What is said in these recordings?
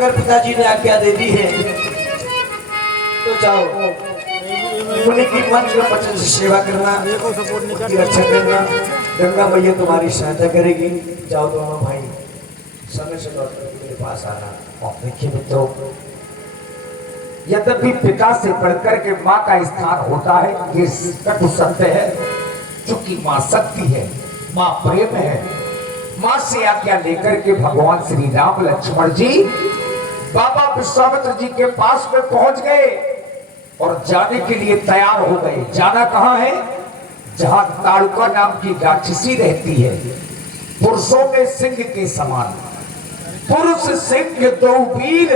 अगर पिताजी ने आज्ञा दे दी है तो जाओ, मुनि की मन के वचन से सेवा करना, उसकी रक्षा करना। गंगा मैया तुम्हारी सहायता करेगी। जाओ दोनों भाई, समय से लौट कर मेरे पास आना। और देखिए मित्रों, यद्यपि पिता से बढ़कर के माँ का स्थान होता है, ये कटु सत्य है। चूंकि माँ शक्ति है, माँ प्रेम है, माँ से आज्ञा लेकर के भगवान श्री राम लक्ष्मण जी बाबा विश्वामित्र जी के पास में पहुंच गए और जाने के लिए तैयार हो गए। जाना कहाँ है? जहां ताड़ुका नाम की राक्षसी रहती है, पुरुषों में सिंह के समान। पुरुष सिंह दो वीर,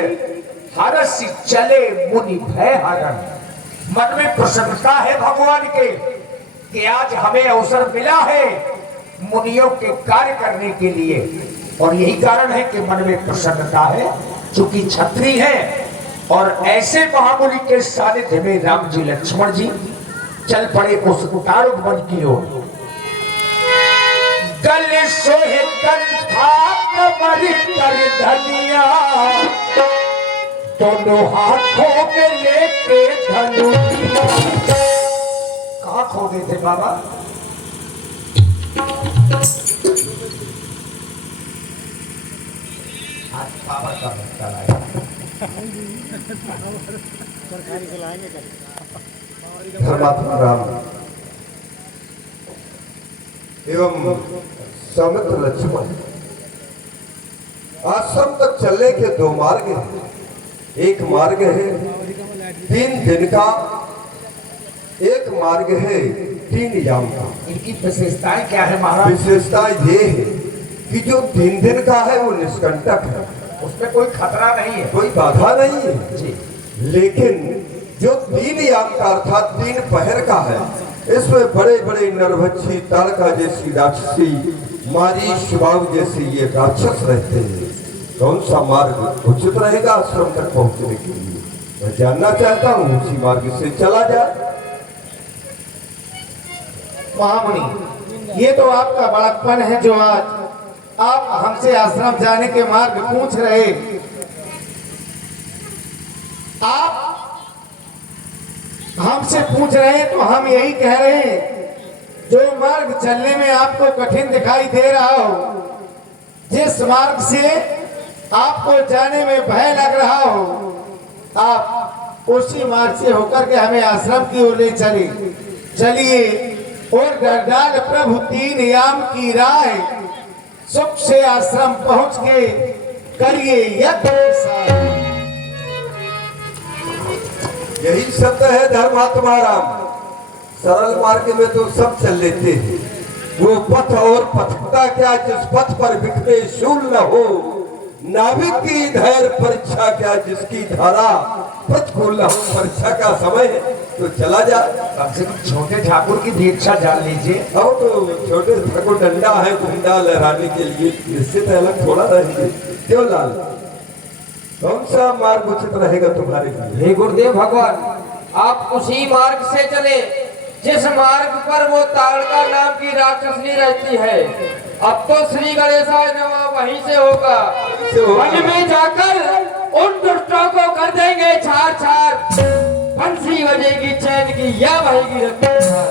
हरस चले मुनि भय हरण। मन में प्रसन्नता है भगवान के कि आज हमें अवसर मिला है मुनियों के कार्य करने के लिए। और यही कारण है कि मन में प्रसन्नता है, चूंकि छत्री है। और ऐसे महामुनि के सानिध्य में राम जी लक्ष्मण जी चल पड़े उस ताड़ुक वन की ओर। गले सोहे कंठा कमर कर धनिया, दोनों हाथों में लेके धनुषिया। कहाँ खो गए थे बाबा? आज बाबा का भक्ता लाया। धर्मात्मा राम एवं सौमित्र लक्ष्मण, आश्रम तक चलने के दो मार्ग हैं। एक मार्ग है 3 दिन का, एक मार्ग है 3 याम का। इनकी विशेषताएं क्या है महाराज? विशेषता ये है कि जो 3 दिन का है वो निष्कंटक है, उसमें कोई खतरा नहीं है, कोई बाधा नहीं है जी। लेकिन जो 3 याम का अर्थात 3 पहर का है, इसमें बड़े बड़े नरभक्षी, ताड़का जैसी राक्षसी, मारी स्वभाव जैसे ये राक्षस रहते हैं। कौन सा मार्ग उचित रहेगा आश्रम तक पहुंचने के लिए? मैं जानना चाहता हूँ, उसी मार्ग से चला जाए। महामुनि, ये तो आपका बड़प्पन है जो आज आप हमसे आश्रम जाने के मार्ग पूछ रहे। आप हमसे पूछ रहे हैं तो हम यही कह रहे हैं, जो मार्ग चलने में आपको कठिन दिखाई दे रहा हो, जिस मार्ग से आपको जाने में भय लग रहा हो, आप उसी मार्ग से होकर के हमें आश्रम की ओर ले चले। चलिए और गरदान प्रभु 3 याम की राय, सुख से आश्रम पहुंच के करिए यज्ञ। यही सत्य है धर्मात्मा राम। सरल मार्ग में तो सब चल लेते हैं, वो पथ और पथता क्या जिस पथ पर बिखरे शूल न हो, नाविक की धैर्य परीक्षा क्या जिसकी धारा प्रतिकूल न हो। परीक्षा का समय है तो चला जा। कम से कम छोटे ठाकुर की दीक्षा जान लीजिए। अब तो छोटे ठाकुर डंडा है कुंडा लहराने के लिए, इससे तो अलग थोड़ा रहेंगे। क्यों लाल, कौन सा मार्ग उचित रहेगा तुम्हारे लिए? हे गुरुदेव भगवान, आप उसी मार्ग से चले जिस मार्ग पर वो ताड़का नाम की राक्षसनी रहती है। अब तो श्री गणेशाय नमः वहीं से होगा। वन में जाकर उन दुष्टों को कर देंगे छार छार। बंसी बजेगी चैन की या बहेगी रक्त की धार,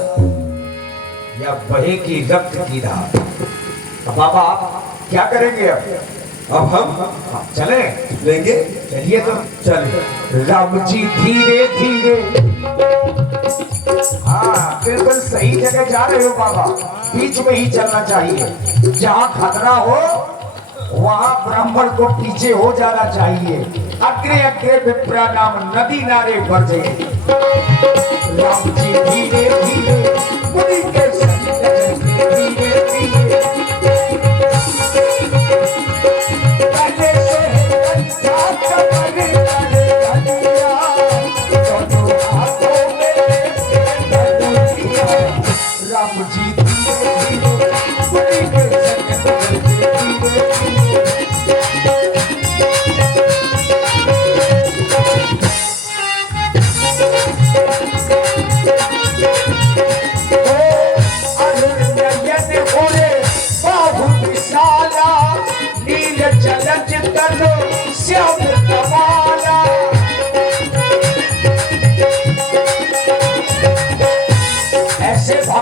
या बहेगी रक्त की धार। तो बाबा आप क्या करेंगे अब हम चले लेंगे? चलिए तो चले। राम जी धीरे धीरे, हाँ बिल्कुल सही जगह जा रहे हो बाबा। बीच में ही चलना चाहिए, जहाँ खतरा हो वहाँ ब्राह्मण को पीछे हो जाना चाहिए। अग्रे अग्रे विप्रा नाम नदी नारे बरजे। राम जी धीरे धीरे, मुनि के संग धीरे धीरे, राम जी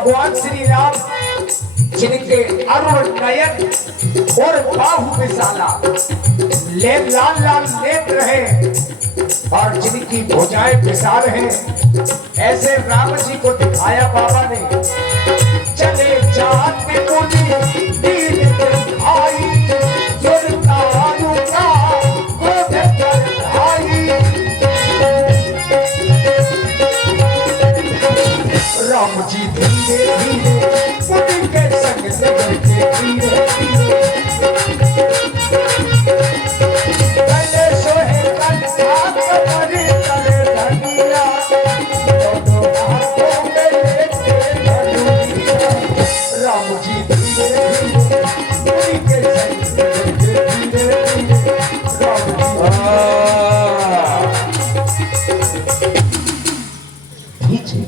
भगवान श्री राम जिनके अरुण नयन और बाहु विशाला ले लाल लाल नेत्र हैं और जिनकी भुजाएं विशाल हैं, ऐसे राम जी को दिखाया बाबा ने। चले जाते मुनि दीन भाई जुर्मानु का क्रोध कर भाई। राम जी धीरे धीरे मुनि के संग से बढ़ते धीरे धीरे। पहले सोहे कंधा कमरे तले धनिया, दोनों हाथों में लेके धनुया। राम जी धीरे धीरे मुनि के संग से बढ़ते धीरे धीरे। राम जी